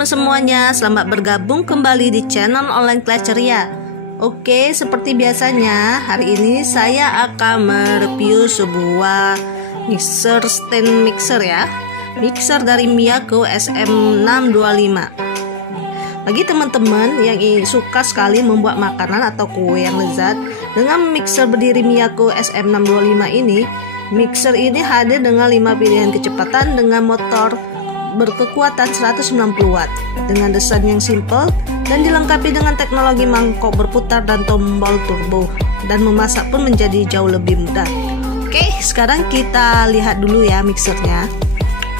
teman-teman semuanya, selamat bergabung kembali di channel online kelas ceria. Oke, seperti biasanya hari ini saya akan mereview sebuah stand mixer ya. Mixer dari Miyako SM625. Bagi teman-teman yang suka sekali membuat makanan atau kue yang lezat, dengan mixer berdiri Miyako SM625 ini, mixer ini hadir dengan 5 pilihan kecepatan dengan motor berkekuatan 190 watt dengan desain yang simple dan dilengkapi dengan teknologi mangkok berputar dan tombol turbo, dan memasak pun menjadi jauh lebih mudah. Oke, sekarang kita lihat dulu ya mixernya.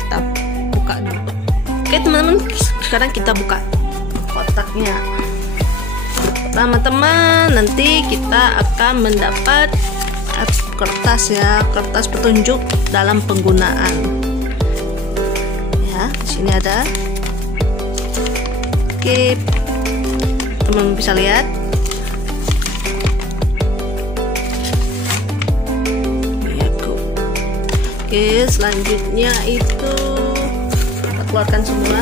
Kita buka dulu. Oke teman-teman, sekarang kita buka kotaknya. Teman-teman, nanti kita akan mendapat kertas ya, kertas petunjuk dalam penggunaan. Di sini ada. Oke, teman bisa lihat. Oke, selanjutnya itu kita keluarkan semua.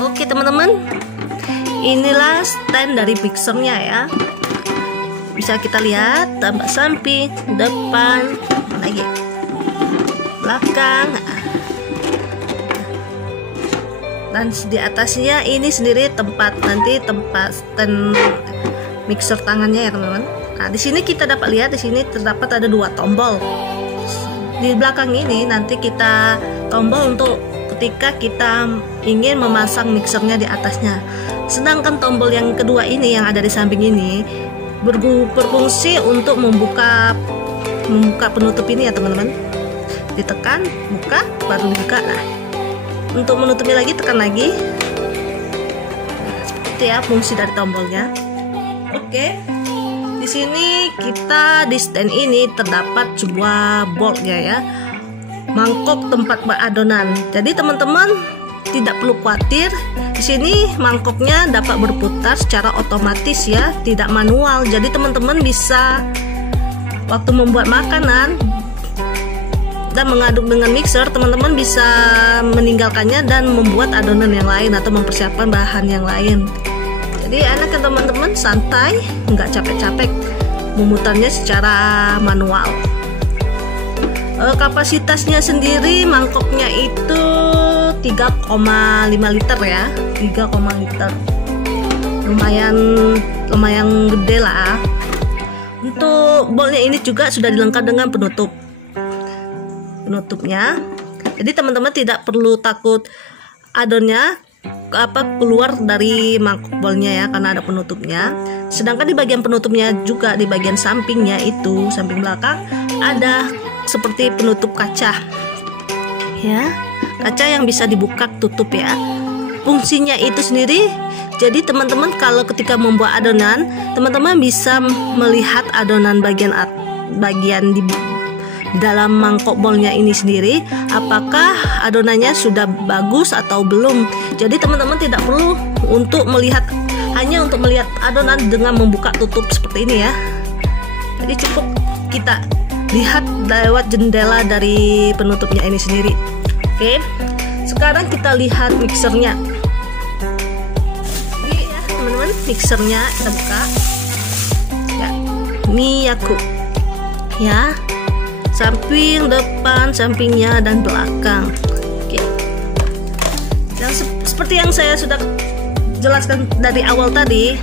Oke teman-teman, inilah stand dari mixernya ya. Bisa kita lihat tampak samping, depan, lagi belakang, dan di atasnya ini sendiri tempat stand mixer tangannya ya teman-teman. Nah di sini kita dapat lihat, di sini terdapat ada 2 tombol. Di belakang ini nanti kita tombol untuk ketika kita ingin memasang mixernya di atasnya. Sedangkan tombol yang kedua ini yang ada di samping ini berfungsi untuk membuka penutup ini ya teman-teman. Ditekan, buka, baru buka. Nah, untuk menutupnya lagi tekan lagi. Nah, seperti ya fungsi dari tombolnya. Oke. Di sini kita di stand ini terdapat sebuah boardnya ya. Mangkok tempat beradonan. Jadi teman-teman tidak perlu khawatir. Di sini mangkoknya dapat berputar secara otomatis ya, tidak manual. Jadi teman-teman bisa waktu membuat makanan dan mengaduk dengan mixer, teman-teman bisa meninggalkannya dan membuat adonan yang lain atau mempersiapkan bahan yang lain. Jadi enak kan teman-teman, santai, nggak capek-capek memutarnya secara manual. Kapasitasnya sendiri mangkoknya itu 3,5 liter ya, 3,5 liter. Lumayan gede lah. Untuk boolnya ini juga sudah dilengkapi dengan penutupnya. Jadi teman-teman tidak perlu takut adonnya keluar dari mangkok boolnya ya, karena ada penutupnya. Sedangkan di bagian penutupnya juga, di bagian sampingnya itu, samping belakang ada seperti penutup kaca ya, kaca yang bisa dibuka tutup ya. Fungsinya itu sendiri, jadi teman-teman kalau ketika membuat adonan, teman-teman bisa melihat adonan bagian di dalam mangkok boolnya ini sendiri, apakah adonannya sudah bagus atau belum. Jadi teman-teman tidak perlu untuk melihat, hanya untuk melihat adonan dengan membuka tutup seperti ini ya. Jadi cukup kita lihat lewat jendela dari penutupnya ini sendiri. Oke, sekarang kita lihat mixernya. Ini ya teman-teman, mixernya kita buka ya, Miyako ya, samping, depan, sampingnya, dan belakang. Oke, seperti yang saya sudah jelaskan dari awal tadi,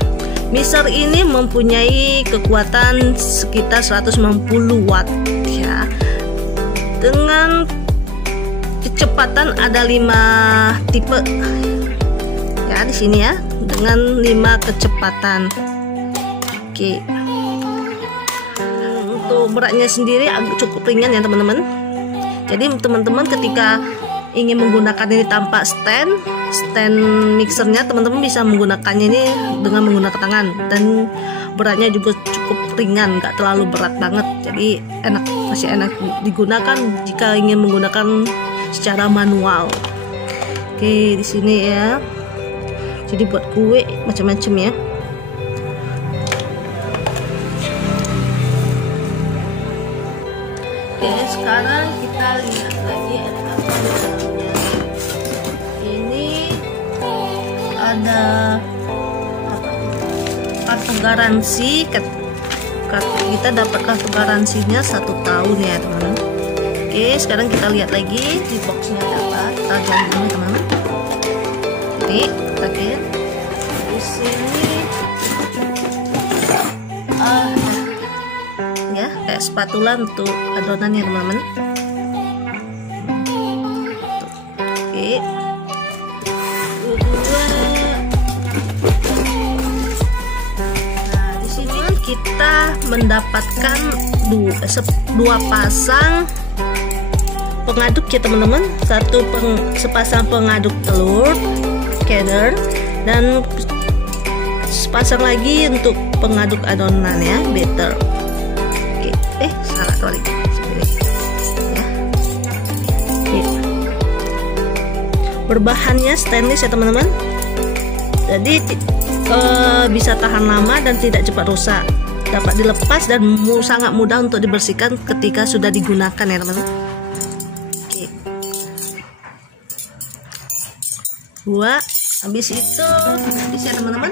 mixer ini mempunyai kekuatan sekitar 190 watt ya. Dengan kecepatan ada 5 tipe ya di sini ya, dengan 5 kecepatan. Oke. Untuk beratnya sendiri cukup ringan ya teman-teman. Jadi teman-teman ketika ingin menggunakan ini tanpa stand mixernya, teman-teman bisa menggunakannya ini dengan menggunakan tangan, dan beratnya juga cukup ringan, nggak terlalu berat banget. Jadi masih enak digunakan jika ingin menggunakan secara manual. Oke, di sini ya. Jadi buat kue macam-macam ya. Oke, sekarang kita lihat lagi ada apa di dalamnya. Ini ada apa? Kartu garansi. Kita dapat kartu garansinya 1 tahun ya teman-teman. Oke, sekarang kita lihat lagi di boxnya ada apa. Kita lihat dulu teman-teman. Ini kita lihat di sini ya kayak spatula untuk adonan ya teman-teman. Oke, nah di sini kita mendapatkan dua pasang pengaduk ya teman-teman. Sepasang pengaduk telur scanner dan sepasang lagi untuk pengaduk adonan ya, better. Oke, salah sorry ya. Oke. Berbahannya stainless ya teman-teman, jadi bisa tahan lama dan tidak cepat rusak, dapat dilepas dan sangat mudah untuk dibersihkan ketika sudah digunakan ya teman-teman. Oke, habis itu bisa teman-teman,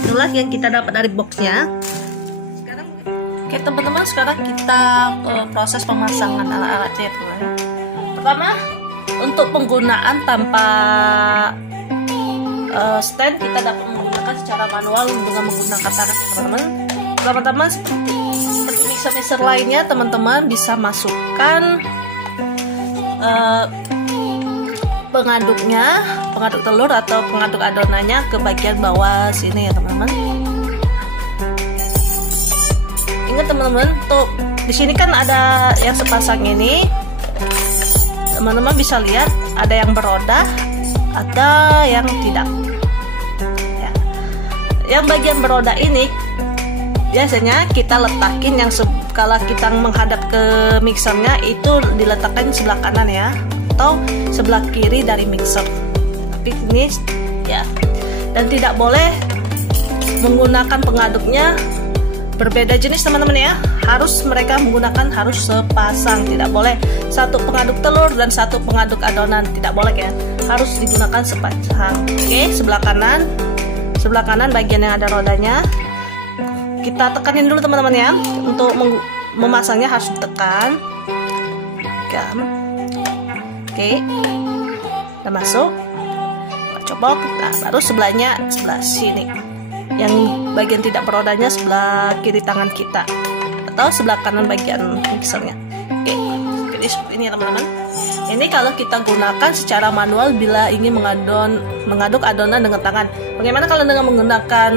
itulah yang kita dapat dari boxnya. Oke teman-teman, sekarang kita proses pemasangan alat-alatnya ya teman-teman. Pertama, untuk penggunaan tanpa stand, kita dapat menggunakan secara manual dengan menggunakan tangan teman-teman. Pertama-tama seperti mixer-mixer lainnya, teman-teman bisa masukkan pengaduk telur atau pengaduk adonannya ke bagian bawah sini ya teman-teman. Ingat teman-teman, untuk di sini kan ada yang sepasang ini, teman-teman bisa lihat ada yang beroda, ada yang tidak. Ya. Yang bagian beroda ini biasanya kita letakin yang kalau kita menghadap ke mixernya itu diletakkan sebelah kanan ya, atau sebelah kiri dari mixer. Tapi ini ya, dan tidak boleh menggunakan pengaduknya berbeda jenis teman-teman ya. Mereka menggunakan harus sepasang, tidak boleh satu pengaduk telur dan satu pengaduk adonan, tidak boleh ya, harus digunakan sepasang. Oke, sebelah kanan bagian yang ada rodanya kita tekanin dulu teman-teman ya. Untuk memasangnya harus ditekan. Oke, udah masuk, copok. Nah, baru sebelah sini, yang bagian tidak berodanya sebelah kiri tangan kita, atau sebelah kanan bagian mixernya. Oke, jadi seperti ini ya teman-teman. Ini kalau kita gunakan secara manual bila ingin mengaduk adonan dengan tangan. Bagaimana kalau dengan menggunakan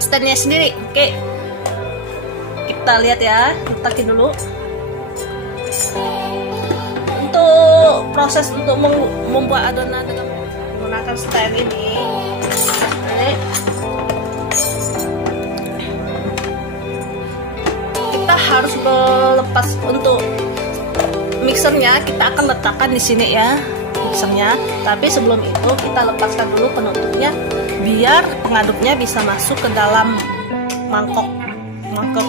standnya sendiri? Oke, kita lihat ya, letakin dulu. Proses untuk membuat adonan dengan menggunakan stand ini, kita harus melepas untuk mixernya. Kita akan letakkan di sini ya mixernya, tapi sebelum itu kita lepaskan dulu penutupnya biar pengaduknya bisa masuk ke dalam mangkok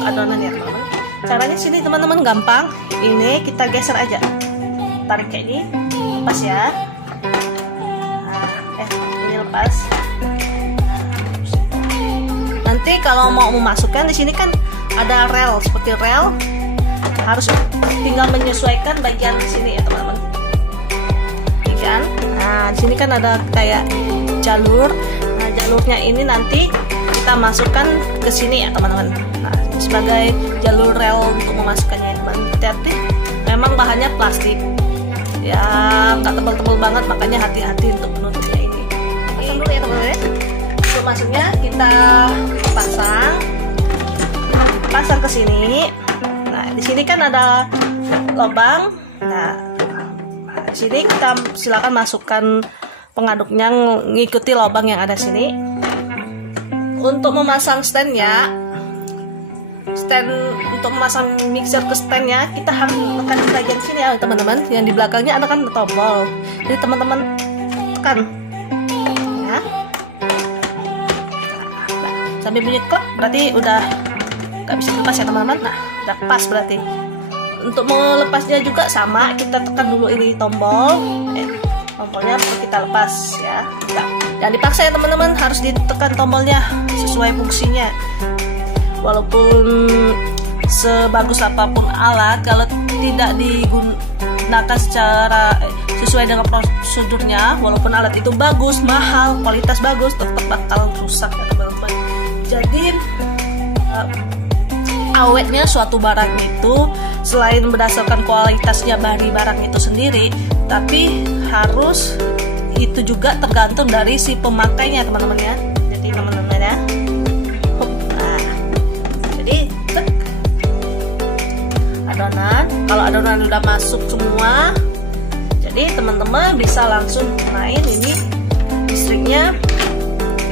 adonan ya teman-teman. Caranya sini teman-teman gampang, ini kita geser aja, tarik kayak ini, lepas ya. Nah, ini lepas. Nanti kalau mau memasukkan di sini kan ada rel, seperti rel, harus tinggal menyesuaikan bagian sini ya teman-teman. Ini kan, nah di sini kan ada kayak jalur. Nah jalurnya ini nanti kita masukkan ke sini ya teman-teman. Nah sebagai jalur rel untuk memasukkannya ya teman-teman. Hati-hati, memang bahannya plastik. Ya nggak tebal-tebal banget, makanya hati-hati untuk penutupnya ini. Pasang dulu ya teman-teman ya. Untuk masuknya kita pasang ke sini. Nah di sini kan ada lubang. Nah di sini kita silakan masukkan pengaduknya ngikuti lubang yang ada sini. Untuk memasang standnya, untuk memasang mixer ke standnya, kita harus tekan di bagian sini ya teman-teman. Yang di belakangnya ada kan tombol. Jadi teman-teman tekan ya. Sambil bunyi klak berarti udah nggak bisa lepas ya teman-teman. Nah, udah pas berarti. Untuk melepasnya juga sama, kita tekan dulu ini tombol, tombolnya baru kita lepas ya. Jangan dipaksa ya teman-teman, harus ditekan tombolnya sesuai fungsinya. Walaupun sebagus apapun alat, kalau tidak digunakan secara sesuai dengan prosedurnya, walaupun alat itu bagus, mahal, kualitas bagus, tetap bakal rusak ya teman-teman. Jadi awetnya suatu barang itu selain berdasarkan kualitasnya dari barang itu sendiri, tapi harus itu juga tergantung dari si pemakainya teman-teman ya. Jadi teman-teman ya, nah, jadi adonan, kalau adonan udah masuk semua, jadi teman-teman bisa langsung main ini listriknya,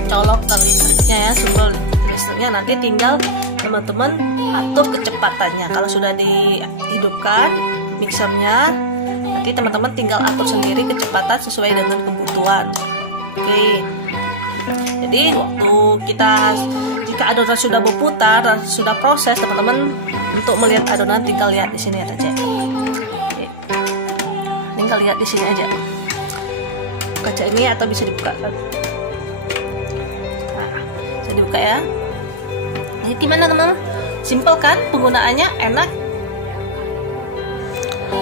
colok ke listriknya ya, sumber listriknya. Nanti tinggal teman-teman atur kecepatannya. Kalau sudah dihidupkan mixernya, nanti teman-teman tinggal atur sendiri kecepatan sesuai dengan kebutuhan. Oke. Jadi waktu jika adonan sudah berputar dan sudah proses, teman-teman untuk melihat adonan tinggal lihat di sini aja. Oke. Tinggal lihat di sini aja. Kaca ini atau bisa dibuka. Nah, bisa dibuka ya. Ini gimana teman-teman? Simple kan penggunaannya, enak.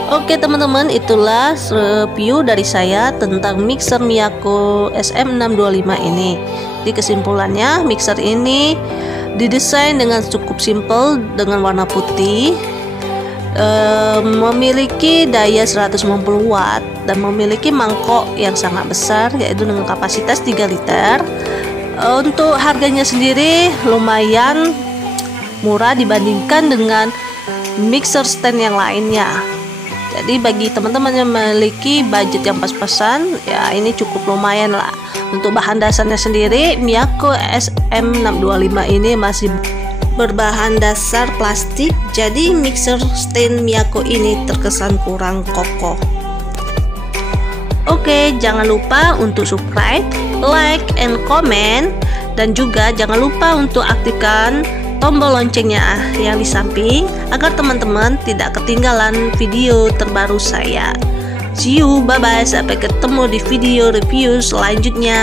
Oke teman-teman, itulah review dari saya tentang mixer Miyako SM625 ini. Di kesimpulannya, mixer ini didesain dengan cukup simple dengan warna putih, memiliki daya 150 watt dan memiliki mangkok yang sangat besar, yaitu dengan kapasitas 3 liter. Untuk harganya sendiri lumayan murah dibandingkan dengan mixer stand yang lainnya. Jadi bagi teman-teman yang memiliki budget yang pas-pasan, ya ini cukup lumayan lah. Untuk bahan dasarnya sendiri, Miyako SM625 ini masih berbahan dasar plastik, jadi mixer stand Miyako ini terkesan kurang kokoh. Oke, jangan lupa untuk subscribe, like, and comment, dan juga jangan lupa untuk aktifkan tombol loncengnya yang di samping agar teman-teman tidak ketinggalan video terbaru saya. See you, bye-bye, sampai ketemu di video review selanjutnya.